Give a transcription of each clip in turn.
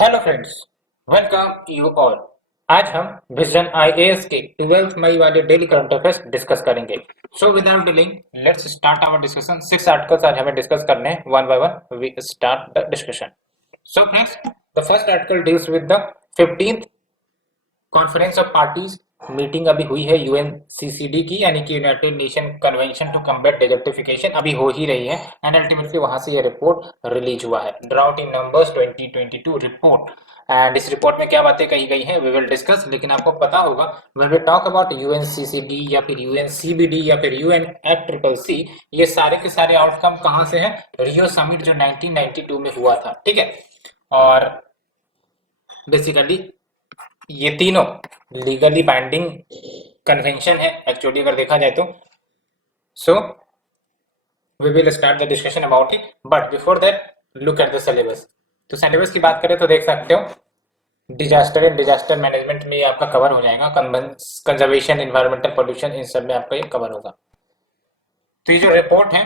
Hello friends, welcome you all. आज हम vision IAS के 12th मई वाले डेली करंट अफेयर्स डिस्कस करेंगे। So without delaying let's start our discussion. 6 articles आज हमें डिस्कस करने हैं, one by one we start the discussion. So friends, the first article deals with the 15th conference of parties. Meeting अभी हुई है UNCCD की, यानी कि United Nation Convention to Combat Desertification, अभी हो ही रही है एंड अल्टीमेटली वहां से ये रिपोर्ट रिलीज हुआ है, drought in numbers 2022 report. And इस रिपोर्ट में क्या बातें कही गई हैं वी विल डिस्कस। लेकिन आपको पता होगा when we talk about UNCCD या फिर यूएनसीबीडी या फिर यूएन एक्ट ट्रिपल सी, ये सारे के सारे आउटकम कहाँ से हैं? रियो समिट जो 1992 में हुआ था, ठीक है। और बेसिकली ये तीनों लीगली बाइंडिंग कन्वेंशन है एक्चुअली, अगर देखा जाए तो। So we will start the discussion about it, but before that look at the syllabus. तो सिलेबस की बात करें तो देख सकते हो, डिजास्टर एंड डिजास्टर मैनेजमेंट में ये आपका कवर हो जाएगा, कंजर्वेशन, इन्वायरमेंटल पोल्यूशन, इन सब में आपका ये कवर होगा। तो ये जो रिपोर्ट है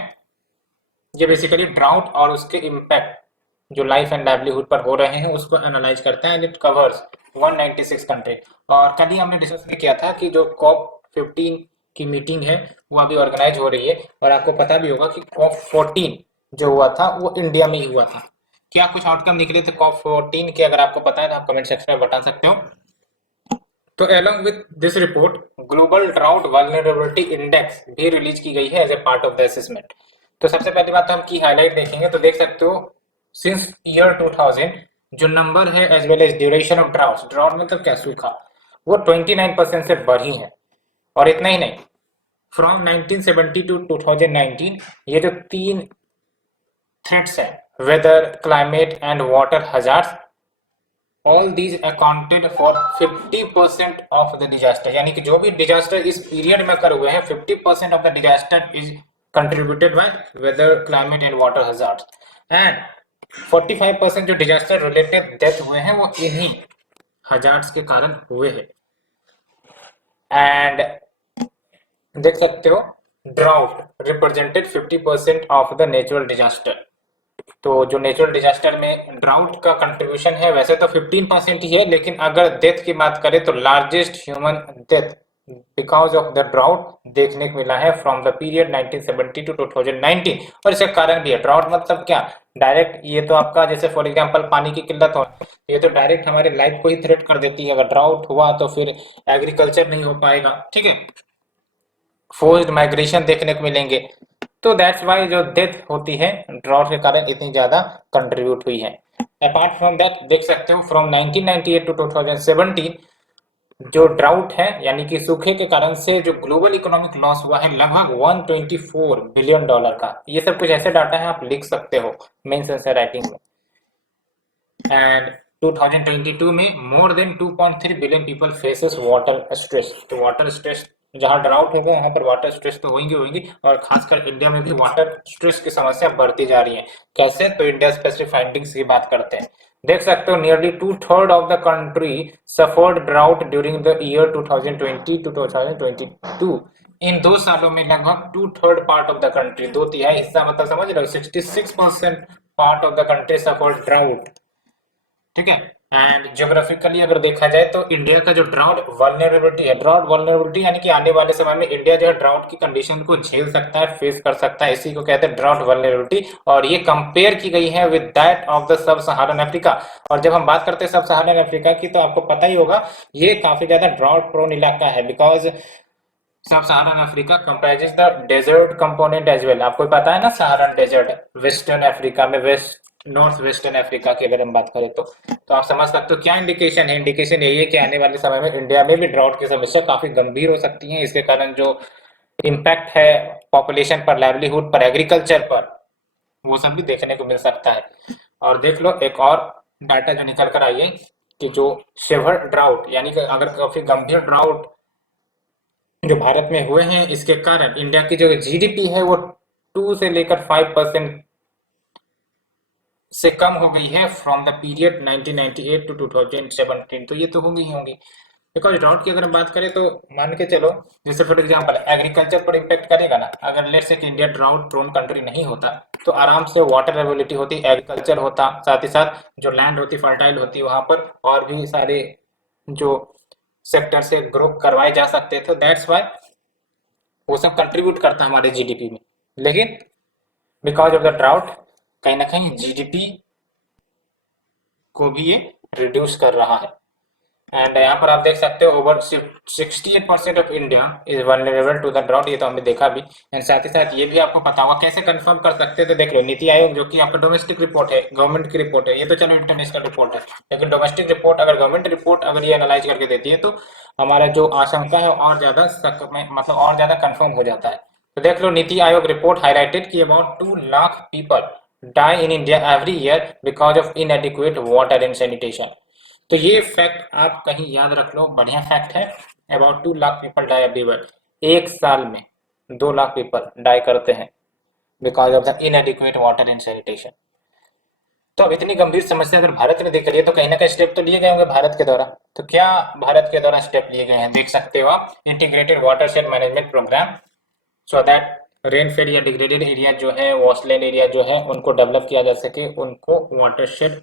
ये बेसिकली ड्राउट और उसके इम्पैक्ट जो लाइफ एंड लाइवलीहुड पर हो रहे हैं उसको एनालाइज करता है एंड इट कवर्स 196 कंट्री। और कल ही हमने डिस्कस भी किया था कि जो कॉप 15 की मीटिंग है वो अभी ऑर्गेनाइज हो रही है, और आपको पता भी होगा कि कॉप 14 जो हुआ था वो इंडिया में ही हुआ था। क्या कुछ आउटकम निकले थे कॉप 14 के? अगर आपको पता है तो आप कमेंट सेक्शन में बता सकते हो। तो along with this report, global drought vulnerability index भी रिलीज की गई है as a part of the assessment. तो सबसे पहली बात तो हम की हाईलाइट देखेंगे तो देख सकते हो सिंस ईयर 2000 जो नंबर है as well as duration of drought, drought मतलब क्या, सूखा, वो 29% से बढ़ी है। और इतना ही नहीं, फ्रॉम 1970 टू 2019 ये जो तीन थ्रेट्स है, weather, climate and water hazards, all these accounted for 50% of the disaster. यानी कि जो भी डिजास्टर इस पीरियड में कर हुए हैं 50% of the disaster is contributed by weather, climate and water hazards. And 45% जो डिजास्टर रिलेटेड डेथ हुए हैं वो इन्हीं हजार्ड्स के कारण हुए हैं। एंड देख सकते हो drought represented 50% of the natural disaster. तो जो नेचुरल डिजास्टर में ड्राउट का कंट्रीब्यूशन है वैसे तो 15% ही है, लेकिन अगर डेथ की बात करें तो largest human death because of the drought देखने को मिला है फ्रॉम द पीरियड 1970 टू 2019। और इसका कारण भी है, ड्राउट मतलब क्या, डायरेक्ट ये तो आपका जैसे फॉर एग्जांपल पानी की किल्लत हो, ये तो डायरेक्ट हमारे लाइफ को ही थ्रेट कर देती है। अगर ड्राउट हुआ तो फिर एग्रीकल्चर नहीं हो पाएगा, ठीक है, फोर्स्ड माइग्रेशन देखने को मिलेंगे। तो दैट्स वाई जो डेथ होती है ड्रॉट के कारण इतनी ज्यादा कंट्रीब्यूट हुई है। अपार्ट फ्रॉम दैट देख सकते हो फ्रॉम 1998 टू 2017 जो ड्राउट है यानी कि सूखे के कारण से जो ग्लोबल इकोनॉमिक लॉस हुआ है लगभग 124 बिलियन डॉलर का। ये सब कुछ ऐसे डाटा है, आप लिख सकते हो मेंस आंसर राइटिंग में। एंड 2022 में more than 2.3 billion people faces water stress. तो वाटर स्ट्रेस, जहां ड्राउट होगा वहां पर वाटर स्ट्रेस तो होंगे होंगे, और खासकर इंडिया में भी वाटर स्ट्रेस की समस्या बढ़ती जा रही है। कैसे? तो इंडिया स्पेसिफिक फाइंडिंग्स की बात करते हैं। देख सकते हो nearly 2/3 of the country suffered drought during the year 2020 to 2022। इन 2 सालों में लगभग 2/3 पार्ट ऑफ द कंट्री, 2/3 हिस्सा, मतलब समझ रहे हो, 66% part of the country suffered drought, ठीक है। एंड ज्योग्राफिकली अगर देखा जाए तो इंडिया का जो ड्राउट वल्नरेबिलिटी है, ड्राउट वल्नरेबिलिटी यानी कि आने वाले समय में इंडिया जो है ड्राउट की कंडीशन को झेल सकता है, फेस कर सकता है, इसी को कहते हैं ड्राउट वल्नरेबिलिटी। और ये कंपेयर की गई है with that of the sub Saharan Africa. और जब हम बात करते हैं सब सहारन अफ्रीका की तो आपको पता ही होगा ये काफी ज्यादा ड्राउट प्रोन इलाका है, because sub Saharan Africa comprises the desert component as well. आपको पता है ना सहारन डेजर्ट वेस्टर्न अफ्रीका में, वेस्ट नॉर्थ वेस्टर्न अफ्रीका की अगर हम बात करें तो आप समझ सकते हो क्या इंडिकेशन है। इंडिकेशन यही है कि आने वाले समय में इंडिया में भी ड्राउट की समस्या काफी गंभीर हो सकती है। इसके कारण जो इम्पैक्ट है पॉपुलेशन पर, लाइवलीहुड पर, एग्रीकल्चर पर, वो सब भी देखने को मिल सकता है। और देख लो एक और डाटा जो निकल कर आई है कि जो सिवियर ड्राउट यानी कि अगर काफी गंभीर ड्राउट जो भारत में हुए हैं इसके कारण इंडिया की जो जीडीपी है वो 2 से लेकर 5% से कम हो गई है फ्रॉम द पीरियड 1998 टू 2017। तो ये तो होंगी ही होंगी। बिकॉज ड्राउट की अगर हम बात करें तो मान के चलो, जैसे फॉर एग्जांपल एग्रीकल्चर पर इम्पेक्ट करेगा ना। अगर let's say India drought prone country नहीं होता तो आराम से वाटर अवेलेबिलिटी होती, एग्रीकल्चर होता, साथ ही साथ जो लैंड होती फर्टाइल होती वहां पर, और भी सारे जो सेक्टर से ग्रो करवाए जा सकते थे। दैट्स वाई वो सब कंट्रीब्यूट करता है हमारे जीडीपी में। लेकिन बिकॉज ऑफ द ड्राउट कहीं ना कहीं जीडीपी को भी ये रिड्यूस कर रहा है। एंड यहाँ पर आप देख सकते हो over 68% of India is vulnerable to the drought, ये तो हमने देखा भी। एंड साथ ही साथ ये भी आपको पता होगा कैसे कंफर्म कर सकते हैं, तो देख लो नीति आयोग जो कि आपका डोमेस्टिक रिपोर्ट है, गवर्नमेंट की रिपोर्ट है, ये तो चलो इंटरनेशनल रिपोर्ट है, लेकिन डोमेस्टिक रिपोर्ट अगर गवर्नमेंट रिपोर्ट अगर ये एनालाइज करके देती है तो हमारा जो आशंका है और ज्यादा मतलब और ज्यादा कंफर्म हो जाता है। तो देख लो नीति आयोग रिपोर्ट हाईलाइटेड कि about 2 lakh people die in India every year because of inadequate water and sanitation। तो ये फैक्ट आप कहीं याद रख लो, बढ़िया फैक्ट है। About 2 lakh people die everywhere, एक साल में 2 लाख पीपल डाई करते हैं because of the inadequate water and sanitation. तो अब इतनी गंभीर समस्या अगर भारत ने देख रही है तो कहीं ना कहीं स्टेप तो लिए गए होंगे भारत के द्वारा। तो क्या भारत के द्वारा स्टेप लिए गए हैं, देख सकते हो आप, integrated watershed management program, so that rainfed या डिग्रेडेड एरिया जो है, वॉशलैंड एरिया जो है, उनको डेवलप किया जा सके, उनको वाटरशेड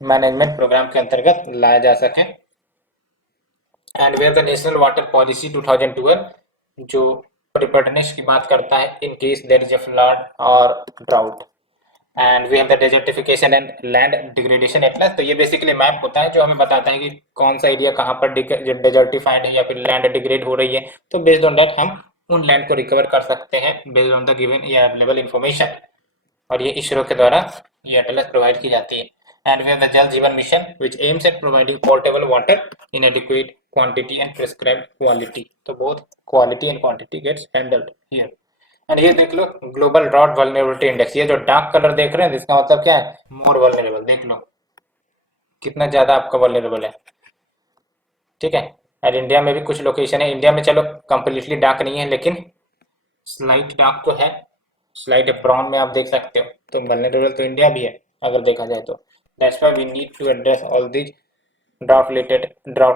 मैनेजमेंट प्रोग्राम के अंतर्गत लाया जा सके। And where the national water policy 2012 जो प्रिपेयर्डनेस की बात करता है in case there is a flood और drought. And we have the desertification and land degradation atlas, तो ये बेसिकली मैप होता है जो हमें बताता है कि कौन सा एरिया कहाँ पर डेजर्टिफाइड है या फिर लैंड डिग्रेड हो रही है। तो बेस्ड ऑन दैट हम उन लैंड को रिकवर कर सकते हैं बेस्ड ऑन द गिवन या अवेलेबल इंफॉर्मेशन, और ये इसरो के द्वारा ये एटलस प्रोवाइड की जाती है। And we have the Jal Jeevan mission which aims at providing portable water in adequate quantity and prescribed quality. तो both quality and quantity gets handled here. And ये देख लो ग्लोबल ड्रॉट वल्नरेबिलिटी इंडेक्स, ये जो dark colour देख रहे हैं इसका मतलब क्या है, मोर वल्नरेबल। देख लो कितना ज्यादा आपका वल्नरेबल है, ठीक है। और इंडिया में भी कुछ लोकेशन है, इंडिया में चलो कंप्लीटली डार्क नहीं है लेकिन स्लाइट डार्क तो है, स्लाइट ब्राउन में आप देख सकते हो। तो वल्नरेबल तो इंडिया भी है अगर देखा जाए तो। That's why we need to address all these drought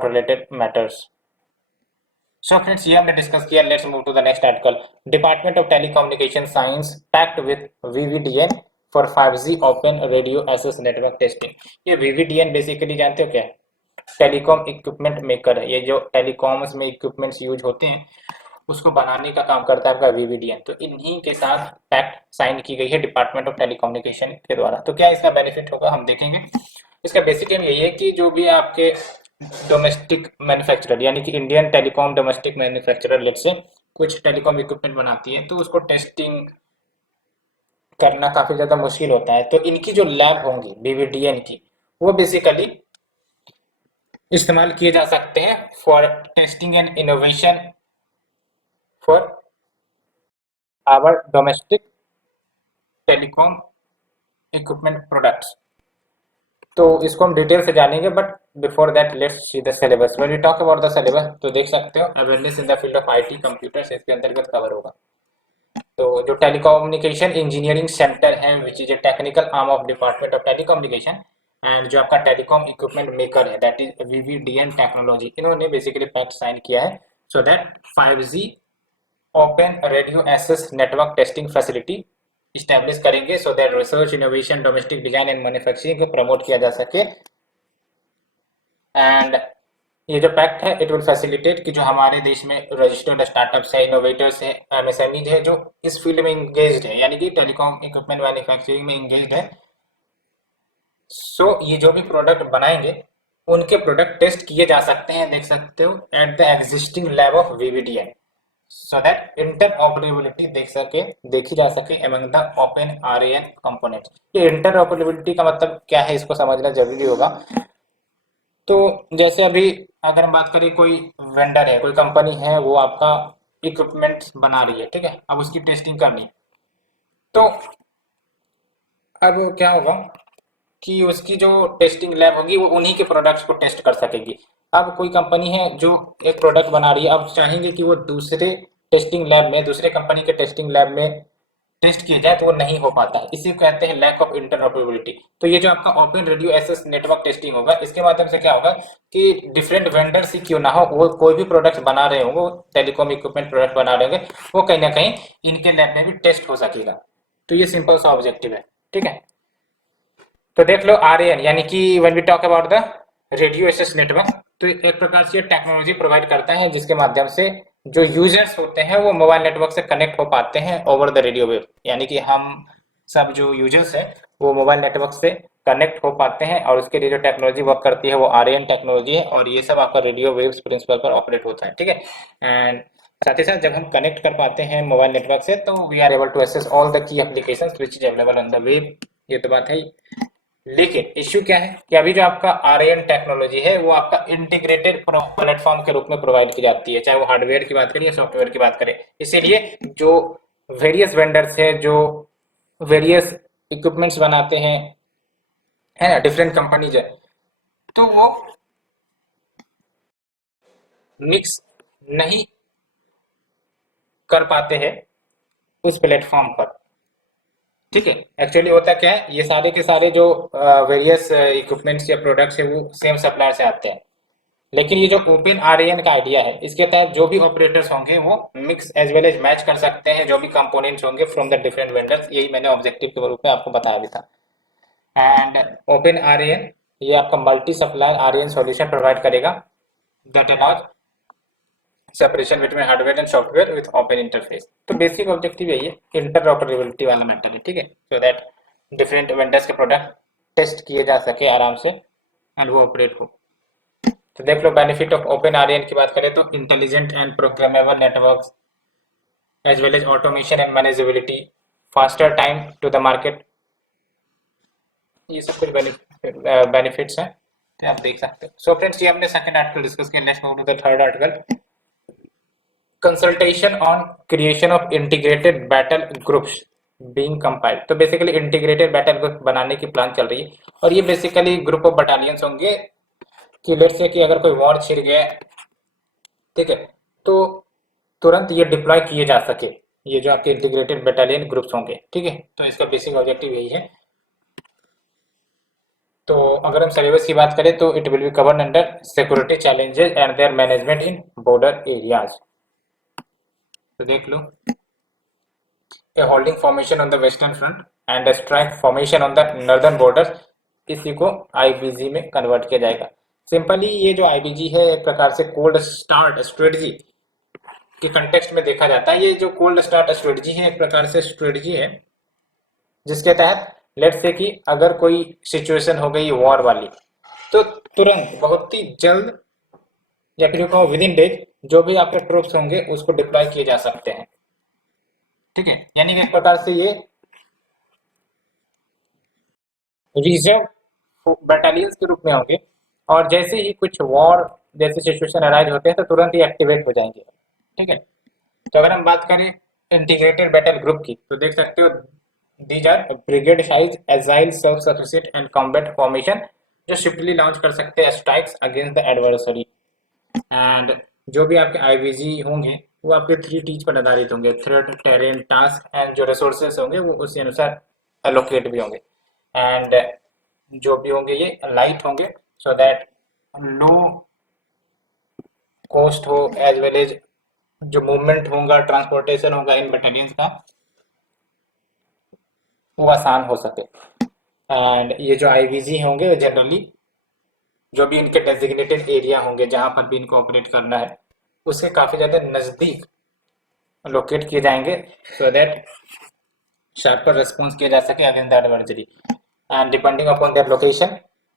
related matters. So friends ये हमने डिस्कस किया, let's move to the next article. Department of telecommunication science pact with VVDN for 5G open radio access network testing. ये VVDN basically जानते हो क्या है, telecom equipment maker है। ये जो टेलीकॉम्स में इक्विपमेंट्स यूज होते हैं उसको बनाने का काम करता है आपका वीवीडीएन। तो इन्हीं के साथ पैक्ट साइन की गई है डिपार्टमेंट ऑफ टेलीकम्युनिकेशन के द्वारा। तो क्या इसका बेनिफिट होगा हम देखेंगे। इसका बेसिक एम यही है कि जो भी आपके डोमेस्टिक मैन्युफैक्चरर यानी कि Indian telecom domestic manufacturer let's say कुछ टेलीकॉम इक्विपमेंट बनाती है तो उसको टेस्टिंग करना काफी ज्यादा मुश्किल होता है। तो इनकी जो लैब होंगी वीवीडीएन की, वो बेसिकली इस्तेमाल किए जा सकते हैं for testing and innovation for our domestic telecom equipment products. तो इसको हम डिटेल से जानेंगे, but before that let's see the syllabus. When we talk about the syllabus तो देख सकते हो awareness in the field of IT computers इसके अंतर्गत कवर होगा। तो जो टेलीकम्युनिकेशन इंजीनियरिंग सेंटर है which is a technical arm of department of telecommunication, and जो आपका टेलीकॉम इक्विपमेंट मेकर है दैट इज वीवीडीएन टेक्नोलॉजी, इन्होंने बेसिकली पैक्ट साइन किया है so that 5G open radio access network testing facility establish करेंगे so that research innovation domestic design and manufacturing को promote किया जा सके। एंड ये जो पैक्ट है इट विल फैसिलिटेट कि जो हमारे देश में रजिस्टर्ड स्टार्टअप्स है, इनोवेटर्स है, एमएसएमई है जो इस फील्ड में इंगेज्ड है यानी कि टेलीकॉम इक्विपमेंट मैन्युफैक्चरिंग में इंगेज्ड है, सो ये जो भी प्रोडक्ट बनाएंगे उनके प्रोडक्ट टेस्ट किए जा सकते हैं, देख सकते हो, at the existing lab of VVDN so that interoperability देखी जा सके among the open RAN components. ये इंटरऑपरेबिलिटी का मतलब क्या है इसको समझना जरूरी होगा। तो जैसे अभी अगर हम बात करें कोई वेंडर है, कोई कंपनी है, वो आपका इक्विपमेंट बना रही है, ठीक है, अब उसकी टेस्टिंग करनी है। तो अब क्या होगा कि उसकी जो टेस्टिंग लैब होगी वो उन्हीं के प्रोडक्ट्स को टेस्ट कर सकेगी। अब कोई कंपनी है जो एक प्रोडक्ट बना रही है, अब चाहेंगे कि वो दूसरे टेस्टिंग लैब में, दूसरे कंपनी के टेस्टिंग लैब में टेस्ट किया जाए तो वो नहीं हो पाता है, इसी को कहते हैं लैक ऑफ इंटरऑपरेबिलिटी। तो ये जो आपका open radio access network testing होगा, इसके माध्यम से क्या होगा कि डिफरेंट वेंडर्स ही क्यों ना हो, वो कोई भी प्रोडक्ट बना रहे होंगे, टेलीकॉम इक्विपमेंट प्रोडक्ट बना रहे होंगे, वो कहीं ना कहीं इनके लैब में भी टेस्ट हो सकेगा। तो ये सिंपल सा ऑब्जेक्टिव है, ठीक है। तो देख लो आरएएन यानी कि when we talk about the radio access network, तो एक प्रकार से टेक्नोलॉजी प्रोवाइड करता है जिसके माध्यम से जो यूजर्स होते हैं वो मोबाइल नेटवर्क से कनेक्ट हो पाते हैं ओवर द रेडियो वेव, यानी कि हम सब जो यूजर्स हैं वो मोबाइल नेटवर्क से कनेक्ट हो पाते हैं, और उसके लिए जो टेक्नोलॉजी वर्क करती है वो आरएएन टेक्नोलॉजी है, और ये सब आपका रेडियो वेव्स प्रिंसिपल पर ऑपरेट होता है, ठीक है। एंड साथ ही साथ जब हम कनेक्ट कर पाते हैं मोबाइल नेटवर्क से तो we are able to access all the key applications which is available on the web, ये तो बात है ही। लेकिन इश्यू क्या है कि अभी जो आपका आरएएन टेक्नोलॉजी है वो आपका इंटीग्रेटेड प्लेटफॉर्म के रूप में प्रोवाइड की जाती है, चाहे वो हार्डवेयर की बात करें या सॉफ्टवेयर की बात करें। इसीलिए जो वेरियस वेंडर्स है, जो वेरियस इक्विपमेंट्स बनाते हैं, है ना, डिफरेंट कंपनीज है, तो वो मिक्स नहीं कर पाते हैं उस प्लेटफॉर्म पर, ठीक है। एक्चुअली होता क्या है, ये सारे के सारे जो वेरियस इक्विपमेंट्स या प्रोडक्ट्स है वो सेम सप्लायर से आते हैं, लेकिन ये जो ओपन आरएएन का आइडिया है इसके तहत जो भी ऑपरेटर्स होंगे वो mix as well as match कर सकते हैं जो भी कंपोनेंट्स होंगे फ्रॉम द डिफरेंट वेंडर्स, यही मैंने ऑब्जेक्टिव के रूप में आपको बताया भी था। एंड ओपन आरएएन ये आपका multi supplier RAN solution provide करेगा that allows separation between hardware and software with open interface. तो बेसिक ऑब्जेक्टिव यही है, इंटरऑपरेबिलिटी वाला मैटर है, ठीक है, सो दैट डिफरेंट वेंडर्स के प्रोडक्ट टेस्ट किए जा सके आराम से एंड वो ऑपरेट हो। तो देख लो बेनिफिट ऑफ ओपन आरएएन की बात करें तो intelligent and programmable networks as well as automation and manageability, faster time to the market, ये सब कुछ बेनिफिट्स हैं, तो आप देख सकते हो। सो फ्रेंड्स ये हमने सेकंड आर्टिकल डिस्कस किया, let's move to the third article, consultation on creation of integrated battle groups being compiled. तो बेसिकली इंटीग्रेटेड बैटल ग्रुप बनाने की प्लान चल रही है, और ये बेसिकली ग्रुप ऑफ बटालियंस होंगे कि लेट्स से कि अगर कोई वॉर छिड़ गया, ठीक है, तो तुरंत ये डिप्लॉय किए जा सके, ये जो आपके इंटीग्रेटेड बटालियन ग्रुप्स होंगे, ठीक है। तो इसका बेसिक ऑब्जेक्टिव यही है। तो अगर हम सिलेबस की बात करें तो it will be covered under security challenges and there management in border areas. तो देख लो, a holding formation on the western front and a strike formation on the northern borders, इसी को आईबीजी में कन्वर्ट किया जाएगा। सिंपली ये जो IBG है एक प्रकार से कोल्ड स्टार्ट स्ट्रेटजी के कंटेक्स्ट में देखा जाता है। ये जो कोल्ड स्टार्ट स्ट्रेटजी है एक प्रकार से स्ट्रेटजी है जिसके तहत लेट्स से कि अगर कोई सिचुएशन हो गई वॉर वाली, तो तुरंत बहुत ही जल्द या फिर कहो विद इन डेज जो भी आपके ट्रूप्स होंगे उसको डिप्लॉय किए जा सकते हैं, ठीक है। यानी कि एक प्रकार से ये रिजर्व बटालियंस के रूप में होंगे, और जैसे ही कुछ वॉर जैसे सिचुएशन अराइज होते हैं तो तुरंत ही एक्टिवेट हो जाएंगे, ठीक है। तो अगर हम बात करें इंटीग्रेटेड बैटल ग्रुप की तो देख सकते हो these are brigade size agile self sufficient and combat formation जो सिंपली लॉन्च कर सकते हैं strikes against the adversary. And जो भी आपके आईवीजी होंगे वो आपके 3 टीज पर आधारित होंगे, थ्रेट, टेरेन, टास्क, एंड जो रिसोर्सेज होंगे वो उसी अनुसार एलोकेट भी होंगे। एंड जो भी होंगे ये लाइट होंगे सो दैट लो कॉस्ट हो एज वेल एज जो मूवमेंट होगा ट्रांसपोर्टेशन होगा इन बटालियंस का वो आसान हो सके। एंड ये जो आईवीजी होंगे जनरली जो भी इनके डेजिग्नेटेड एरिया होंगे जहां पर भी इनको ऑपरेट करना है उससे काफी ज्यादा नजदीक लोकेट किए जाएंगे सो दैट शार्पर रेस्पॉन्स किया जा सके against the adversary. And depending upon their location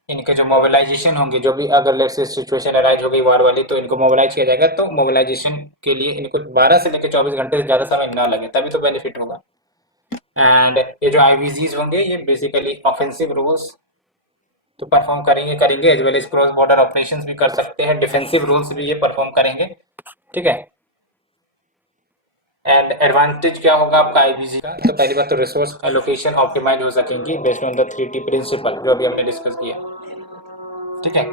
इनके जो मोबिलाइजेशन होंगे, जो भी अगर लेट्स से सिचुएशन अराइज हो गई वार वाली तो इनको मोबिलाइज किया जाएगा, तो मोबिलाइजेशन के लिए इनको 12 से लेकर 24 घंटे से ज़्यादा समय ना लगे तभी तो बेनिफिट होगा। एंड ये जो आईवीजीज होंगे ये बेसिकली ऑफेंसिव रोल्स तो परफॉर्म करेंगे as well as cross border operations भी कर सकते हैं, डिफेंसिव रोल्स भी ये परफॉर्म करेंगे, ठीक है। एंड एडवांटेज क्या होगा आपका आईबीजी का, तो पहली बात तो रिसोर्स एलोकेशन ऑप्टिमाइज हो सकेंगी based on the 3T principal जो अभी हमने डिस्कस किया, ठीक है।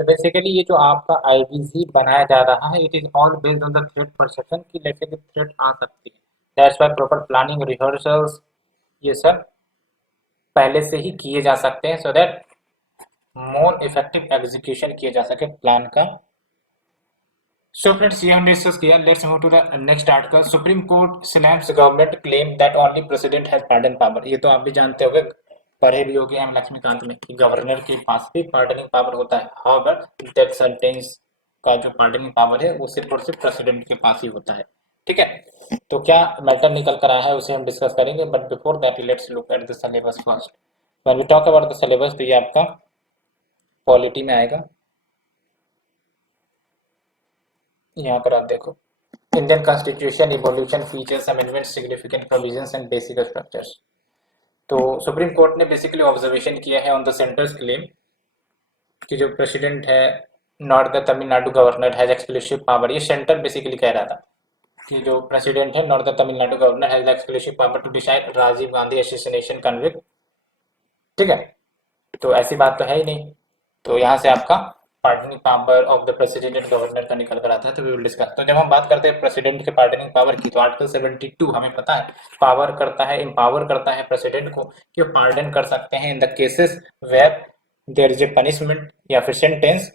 तो बेसिकली ये जो आपका आईबीजी बनाया जा रहा है it is all based on the threat perception कि लेट्स से थ्रेट आ सकती है, that's why proper planning rehearsals ये सब पहले से ही किए जा सकते हैं, so that more effective execution किया जा सके प्लान का। So friends, you have discussed here. Let's move to the next article. Supreme Court slams government claim that only president has pardon power. ये तो आप भी जानते होंगे, पढ़े भी होंगे हम लक्ष्मीकांत में कि गवर्नर के पास भी पार्डनिंग पावर होता है। However, डेथ सेंटेंस का जो पार्डनिंग पावर है वो सिर्फ और सिर्फ प्रेसिडेंट के पास ही होता है। ठीक है, तो क्या मैटर निकल कर आया है उसे हम डिस्कस करेंगे, but before that let's look at the syllabus first. When we talk about the syllabus, तो ये आपका पॉलिटी में आएगा। यहाँ पर आप देखो, Indian constitution evolution features amendment significant provisions and basic structures. तो सुप्रीम कोर्ट ने बेसिकली ऑब्जर्वेशन किया है ऑन द सेंटर्स क्लेम कि जो प्रेसिडेंट है not the Tamil Nadu governor has exclusive power. ये सेंटर बेसिकली कह रहा था कि जो प्रेसिडेंट है not the Tamil Nadu governor has exclusive power to decide Rajiv Gandhi assassination convict. ठीक है, तो ऐसी बात तो है ही नहीं। तो यहाँ से आपका pardoning power of the president and governor का निकल कर आता है। तो वी विल डिस्कस। तो जब हम बात करते हैं प्रेसिडेंट के पार्डनिंग पावर की, तो आर्टिकल 72 हमें पता है पावर करता है, एम्पावर करता है प्रेसिडेंट को कि वो पार्डन कर सकते हैं in the cases where there is a punishment या फिर sentence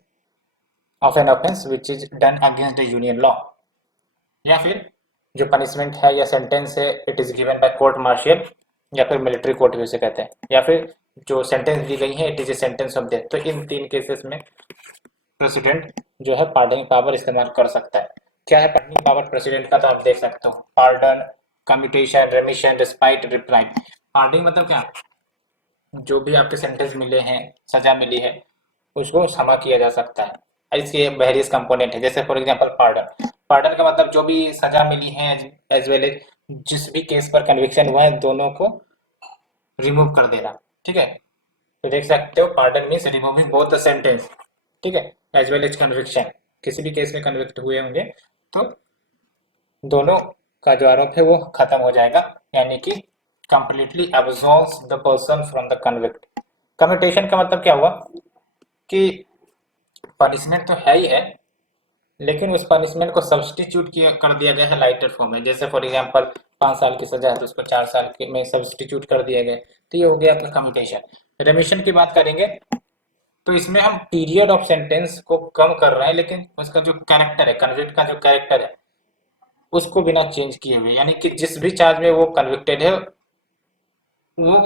of an offence which is done against the union law, या फिर जो पनिशमेंट है या सेंटेंस है it is given by court martial या फिर मिलिट्री कोर्ट भी उसे कहते हैं, या फिर जो सेंटेंस दी गई है it is a sentence of death. तो इन तीन केसेस में प्रेसिडेंट जो है पार्डनिंग पावर इस्तेमाल कर सकता है। क्या है पार्डनिंग पावर प्रेसिडेंट का, तो आप देख सकते हो pardon, commutation, remission, respite, reprieve. Pardoning मतलब क्या, जो भी आपके सेंटेंस मिले हैं, सजा मिली है, उसको क्षमा किया जा सकता है। इसके वेरियस कंपोनेंट है, जैसे फॉर एग्जांपल पार्डन। पार्डन का मतलब जो भी सजा मिली है एज वेल एज जिस भी केस पर कन्विक्शन हुआ है दोनों को रिमूव कर देना। ठीक है, तो देख सकते हो pardon means removing both the sentence, ठीक है, एज वेल एज कन्विक्शन। किसी भी केस में कन्विक्ट हुए होंगे तो दोनों का जो आरोप है वो खत्म हो जाएगा, यानी कि completely absolves the person from the convict. Commutation का मतलब क्या हुआ कि पनिशमेंट तो है ही है, लेकिन उस पनिशमेंट को सब्सटीट्यूट किया कर दिया गया है लाइटर फॉर्म में। जैसे फॉर एग्जांपल 5 साल की सजा है तो उसको 4 साल में सब्सटीट्यूट कर दिया गया, तो ये हो गया आपका कम्यूटेशन। रेमिशन की बात करेंगे तो इसमें हम पीरियड ऑफ सेंटेंस को कम कर रहे हैं, लेकिन उसका जो कैरेक्टर है, कन्विक्ट का जो कैरेक्टर है उसको बिना चेंज किए हुए, यानी कि जिस भी चार्ज में वो कन्विक्टेड है वो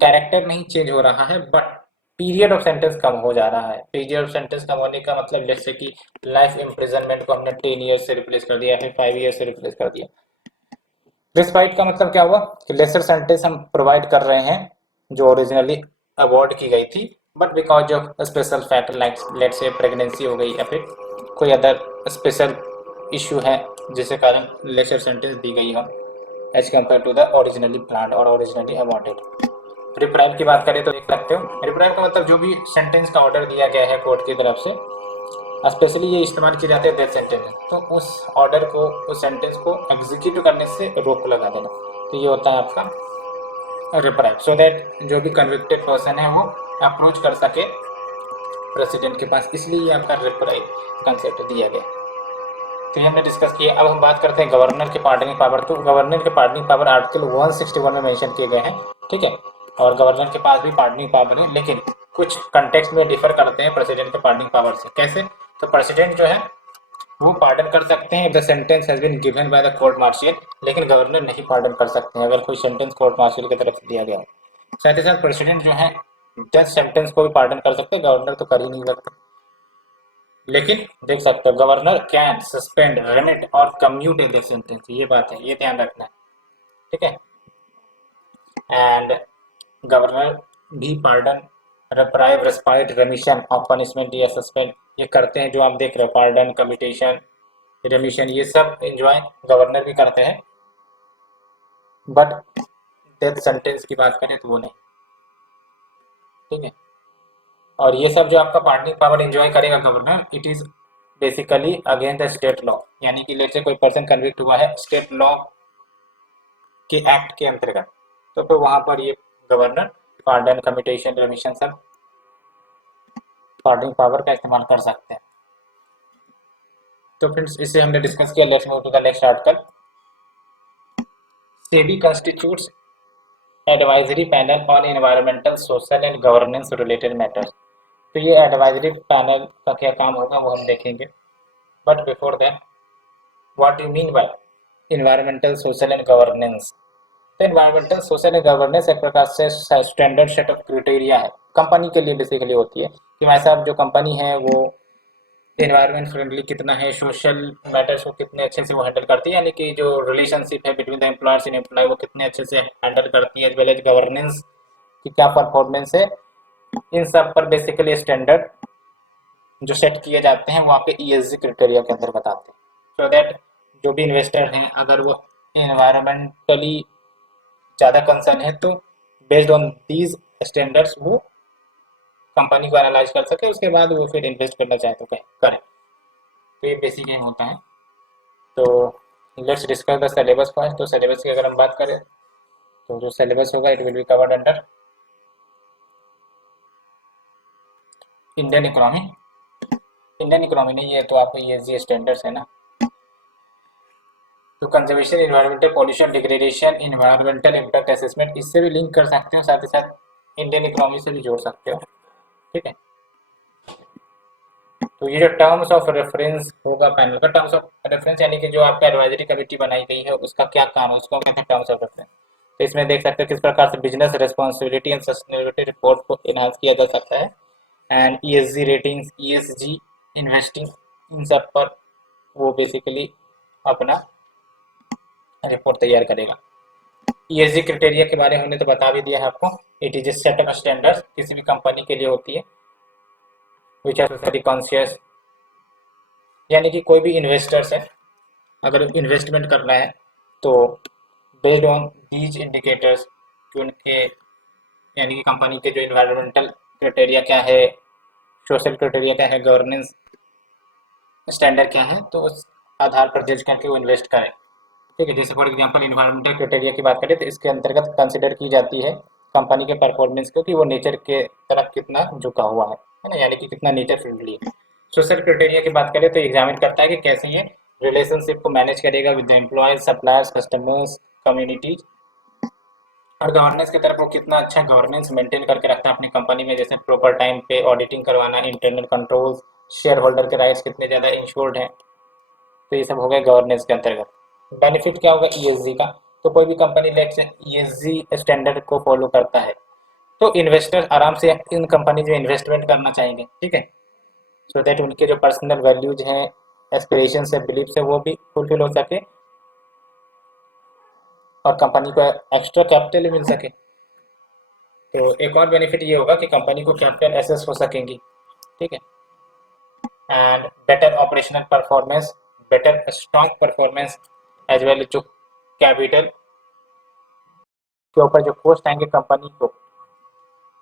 कैरेक्टर नहीं चेंज हो रहा है, बट पीरियड ऑफ सेंटेंस कम हो जा रहा है। पीरियड ऑफ सेंटेंस कम होने का मतलब जैसे कि लाइफ इम्प्रिजनमेंट को हमने 10 ईयर से रिप्लेस कर दिया, फिर 5 ईयर से रिप्लेस कर दिया। रिस्पाइट का मतलब क्या हुआ कि लेसर सेंटेंस हम प्रोवाइड कर रहे हैं जो ओरिजिनली अवॉर्ड की गई थी, but because of special factor like let's say pregnancy हो गई या फिर कोई अदर स्पेशल इशू है जिसके कारण लेसर सेंटेंस दी गई हो as compared to the originally plan और ओरिजिनली अवॉर्डेड। रिप्राइल की बात करें तो देख सकते हो रिप्राइल का मतलब जो भी सेंटेंस का ऑर्डर दिया गया है कोर्ट की तरफ से, स्पेशली ये इस्तेमाल किए जाते हैं डेथ सेंटेंस, तो उस ऑर्डर को, उस सेंटेंस को एग्जीक्यूट करने से रोक लगा देना, तो ये होता है आपका रिप्राइल, सो दैट जो भी कन्विक्टेड पर्सन है वो अप्रोच कर सके प्रेसिडेंट के पास, इसलिए ये आपका रिप्राइल कंसेप्ट दिया गया। तो ये हमने डिस्कस किया। अब हम बात करते हैं गवर्नर के पार्डनिंग पावर। तो गवर्नर के पार्डनिंग पावर आर्टिकल 161 में मेंशन किए गए हैं, ठीक है, और गवर्नर के पास भी पार्डनिंग पावर है, लेकिन कुछ कंटेक्स्ट में डिफर करते हैं प्रेसिडेंट के पार्डनिंग पावर से। कैसे, तो प्रेसिडेंट जो है वो पार्डन कर सकते हैं the sentence has been given by the court martial, लेकिन गवर्नर नहीं पार्डन कर सकते हैं अगर कोई सेंटेंस कोर्ट मार्शियल की तरफ से दिया गया हो। साथ ही साथ प्रेसिडेंट जो है डेथ सेंटेंस को भी पार्डन कर सकते हैं, गवर्नर तो कर ही नहीं सकते। लेकिन देख सकते हो गवर्नर कैन सस्पेंड, रिमिट और कम्यूट ए डेथ सेंटेंस, ये बात है, ये ध्यान रखना है, ठीक है। एंड गवर्नर भी pardon, reprieve, respite, रेमिशन of punishment या सस्पेंड ये करते हैं। जो आप देख रहे हो पार्डन, कम्यूटेशन, रेमिशन ये सब एंजॉय गवर्नर भी करते हैं, बट डेथ सेंटेंस की बात करें तो वो नहीं, ठीक है। और ये सब जो आपका पार्डनिंग पावर एंजॉय करेगा governor, it is basically against the state law, यानी कि लेट से कोई पर्सन कन्विक्ट हुआ है स्टेट लॉ के एक्ट के अंतर्गत, तो फिर वहां पर ये गवर्नर पार्डन, कम्यूटेशन, रेमिशन सब पार्डनिंग पावर का इस्तेमाल कर सकते हैं। तो फ्रेंड्स इसे हमने डिस्कस किया। Let's move to the next article. SEBI constitutes advisory panel on environmental social and governance related matters. तो ये एडवाइजरी पैनल का क्या काम होगा वो हम देखेंगे, but before that what you mean by environmental social and governance. तो एनवायरमेंटल सोशल एंड गवर्नेंस एक प्रकार से स्टैंडर्ड सेट ऑफ क्राइटेरिया है, कंपनी के लिए बेसिकली होती है कि भाई साहब जो कंपनी है वो एनवायरमेंट फ्रेंडली कितना है, सोशल मैटर्स को कितने अच्छे से वो हैंडल करती है, यानी कि जो रिलेशनशिप है between the employers and employee वो कितने अच्छे से हैंडल करती है, एज वेल एज गवर्नेंस की क्या परफॉर्मेंस है। इन सब पर बेसिकली स्टैंडर्ड जो सेट किए जाते हैं वो आपके ईएसजी क्राइटेरिया के अंदर बताते हैं, सो दैट जो भी इन्वेस्टर हैं अगर वो एनवायरमेंटली ज़्यादा कंसर्न है तो बेस्ड ऑन दीज स्टैंडर्ड्स वो कंपनी को एनालाइज कर सके, उसके बाद वो फिर इन्वेस्ट करना चाहे तो करें। तो ये बेसिक एम होता है। तो let's discuss the syllabus first. तो सिलेबस की अगर हम बात करें तो जो सिलेबस होगा it will be covered under Indian economy. Indian economy नहीं, ये तो आपको ईएसजी स्टैंडर्ड्स है ना। तो conservation, environmental pollution, degradation, environmental impact assessment, इससे भी लिंक कर सकते हो, साथ ही साथ इंडियन इकोनॉमी से भी जोड़ सकते हो, ठीक है। तो ये जो टर्म्स ऑफ रेफरेंस होगा पैनल का, टर्म्स ऑफ रेफरेंस यानी कि जो आपका एडवाइजरी कमेटी बनाई गई है उसका क्या काम है, उसको कहते हैं टर्म्स ऑफ रेफरेंस। तो इसमें देख सकते हैं किस प्रकार से business responsibility and sustainability report को एनहांस किया जा सकता है, and ESG ratings, ESG investing, इन सब पर वो बेसिकली अपना रिपोर्ट तैयार करेगा। ईएसजी क्राइटेरिया के बारे में हमने तो बता भी दिया है आपको। It is a set of standards, किसी भी कंपनी के लिए होती है, विच आर सोशली कॉन्शियस, यानी कि कोई भी इन्वेस्टर्स है अगर इन्वेस्टमेंट करना है तो बेस्ड ऑन दीज इंडिकेटर्स कि उनके यानी कि कंपनी के जो इन्वायरमेंटल क्राइटेरिया क्या है, सोशल क्राइटेरिया क्या है, गवर्नेंस स्टैंडर्ड क्या है, तो उस आधार पर जज करके वो इन्वेस्ट करें, ठीक है। जैसे फॉर एग्जांपल इन्वायरमेंटल क्राइटेरिया की बात करें तो इसके अंतर्गत कंसिडर की जाती है कंपनी के परफॉर्मेंस को कि वो नेचर के तरफ कितना झुका हुआ है ना, यानी कि कितना नेचर फ्रेंडली है। सोशल क्राइटेरिया की बात करें तो एग्जामिन करता है कि कैसे ये रिलेशनशिप को मैनेज करेगा with the employees, suppliers, customers, communities, और गवर्नेंस की तरफ वो कितना अच्छा गवर्नेंस मेंटेन करके रखता है अपनी कंपनी में, जैसे प्रॉपर टाइम पे ऑडिटिंग करवाना, इंटरनल कंट्रोल्स, शेयर होल्डर के राइट्स कितने ज़्यादा इंश्योर्ड हैं। तो ये सब हो गया गवर्नेंस के अंतर्गत। बेनिफिट क्या होगा ईएसजी का, तो कोई भी कंपनी लेट्स ईएसजी स्टैंडर्ड को फॉलो करता है तो इन्वेस्टर आराम से इन कंपनी में इन्वेस्टमेंट करना चाहेंगे, ठीक है, सो दैट उनके जो पर्सनल वैल्यूज हैं, एस्पिरेशंस है, बिलीफ्स है, वो भी फुलफिल हो सके और कंपनी को एक्स्ट्रा कैपिटल मिल सके। तो एक और बेनिफिट ये होगा कि कंपनी को कैपिटल एसेस हो सकेंगी, ठीक है, and better operational performance, better strong performance, as well जो कैपिटल के ऊपर जो कॉस्ट आएंगे कंपनी को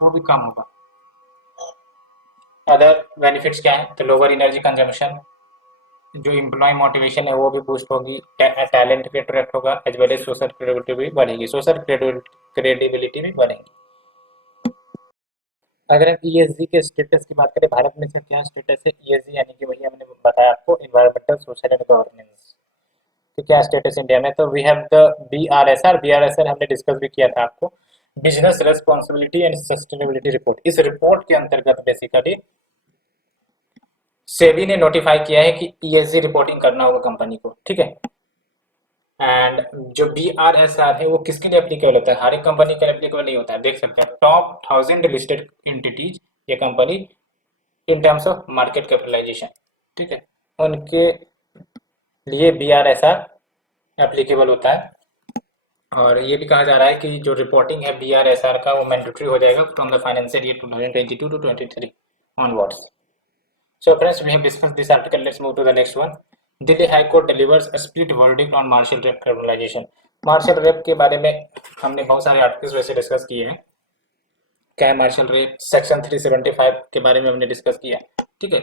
वो भी कम होगा। अदर बेनिफिट्स क्या है, तो लोअर एनर्जी कंजम्पशन, जो एम्प्लॉय मोटिवेशन है वो भी बूस्ट होगी, टैलेंट भी अट्रैक्ट होगा, as well as social credibility भी बढ़ेगी, सोशल क्रेडिबिलिटी भी बढ़ेगी। अगर हम ईएसजी के स्टेटस की बात करें, भारत में से क्या स्टेटस है ईएसजी, यानी कि वही हमने बताया आपको, इन्वायरमेंटल सोशल एंड गवर्नेंस, तो क्या स्टेटस इंडिया में, तो वी हैव द बीआरएसआर। बीआरएसआर हमने डिस्कस भी किया था आपको, business responsibility and sustainability report. इस रिपोर्ट के अंतर्गत बेसिकली सेबी ने नोटिफाई किया है कि ईएसजी रिपोर्टिंग करना होगा कंपनी को, ठीक है। एंड जो बीआरएसआर है वो किसके लिए एप्लीकेबल होता है, हर एक कंपनी का एप्लीकेबल नहीं होता है। देख सकते हैं टॉप 1000 लिस्टेड एंटिटीज, ये company in terms of market capitalization, ठीक है, उनके लिए बीआरएसआर एप्लीकेबल होता है। और ये भी कहा जा रहा है कि जो रिपोर्टिंग है बीआरएसआर का वो मैंडेटरी हो जाएगा from the financial year 2022 to 23 onwards. So friends, we have discussed this article. Let's move to the next one. Delhi High Court delivers a split verdict on martial rap criminalization. Marital rape के बारे में हमने बहुत सारे articles वैसे discuss किए हैं। क्या है मार्शल रेप, सेक्शन 375 के बारे में हमने डिस्कस किया, ठीक है।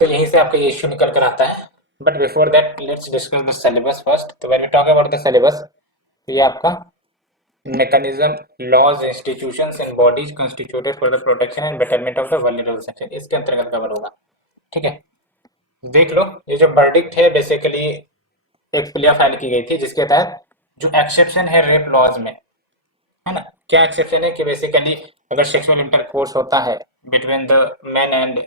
तो यहीं से आपका ये इश्यू निकल कर आता है। But before that let's discuss the syllabus first. तो when we talk about the syllabus, तो ये आपका mechanism, laws, institutions and bodies constituted for the protection and betterment of the vulnerable section, इसके अंतर्गत कवर होगा, ठीक है। देख लो, ये जो वर्डिक्ट है बेसिकली एक प्लिया फाइल की गई थी जिसके तहत जो एक्सेप्शन है रेप लॉज में, है ना, क्या एक्सेप्शन है कि बेसिकली अगर सेक्सुअल इंटरकोर्स होता है between the man and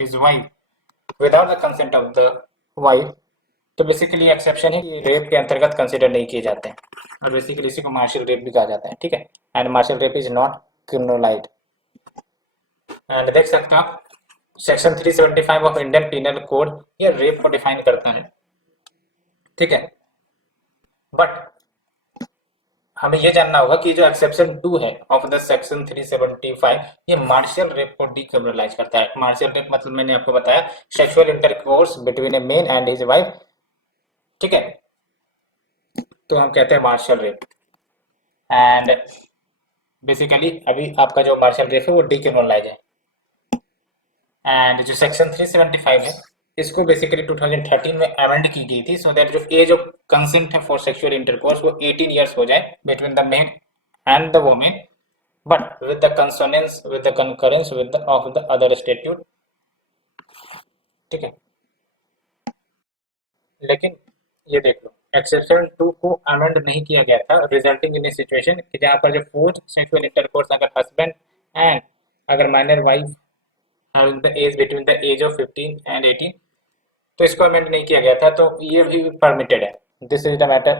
his wife without the consent of the wife, तो बेसिकली एक्सेप्शन है कि रेप के अंतर्गत कंसिडर नहीं किए जाते हैं, और बेसिकली इसी को मार्शल रेप भी कहा जाता है, ठीक है। And marital rape is not criminalized. And देख सकते हो section 375 of Indian penal code ये रेप को डिफाइन करता है, ठीक है। बट हमें ये जानना होगा कि जो एक्सेप्शन 2 है ऑफ द सेक्शन 375 ये मार्शल रेप को डिक्रिमिनलाइज करता है। मार्शल रेप मतलब मैंने आपको बताया sexual intercourse between a man and his wife, ठीक है, तो हम कहते हैं मार्शल रेप। एंड बेसिकली अभी आपका जो मार्शल रेप है वो डिक्रिमिनलाइज है। एंड जो सेक्शन 375 है इसको बेसिकली 2013 में अमेंड की गई थी सो दैट जो एज ऑफ कंसेंट है फॉर सेक्सुअल इंटरकोर्स वो 18 ईयर्स हो जाए between the man and the women, but with the consonance with the concurrence with the of the other statute, ठीक है। लेकिन ये देख लो एक्सेप्शन 2 को अमेंड नहीं किया गया था, रिजल्टिंग इन ए सिचुएशन कि जहाँ पर जो फोर्थ सेक्सुअल इंटरकोर्स अगर हस्बैंड एंड अगर minor wife having the age between the age of 15 and 18, तो इसको अमेंड नहीं किया गया था, तो ये भी परमिटेड है। दिस इज द मैटर,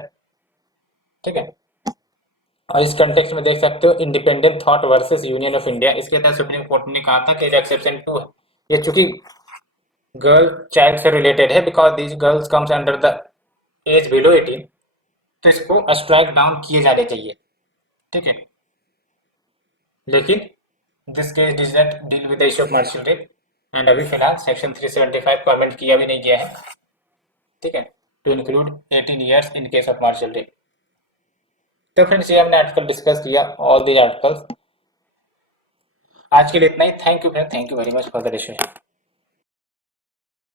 ठीक है। और इस कंटेक्स्ट में देख सकते हो independent thought versus union of India, इसके तहत सुप्रीम कोर्ट ने कहा था कि जो एक्सेप्शन 2 है ये चूंकि गर्ल चाइल्ड से रिलेटेड है because these girls comes under the age below 18, तो इसको स्ट्राइक डाउन किए जाने चाहिए, ठीक है। लेकिन this case does not deal with the issue of marital rape, and अभी फिलहाल सेक्शन 375 को अमेंड किया भी नहीं गया है, ठीक है, to include 18 years in case of marital rape. तो फ्रेंड्स ये हमने आर्टिकल डिस्कस किया, ऑल दीज आर्टिकल्स। आज के लिए इतना ही। Thank you friend, thank you very much for the discussion.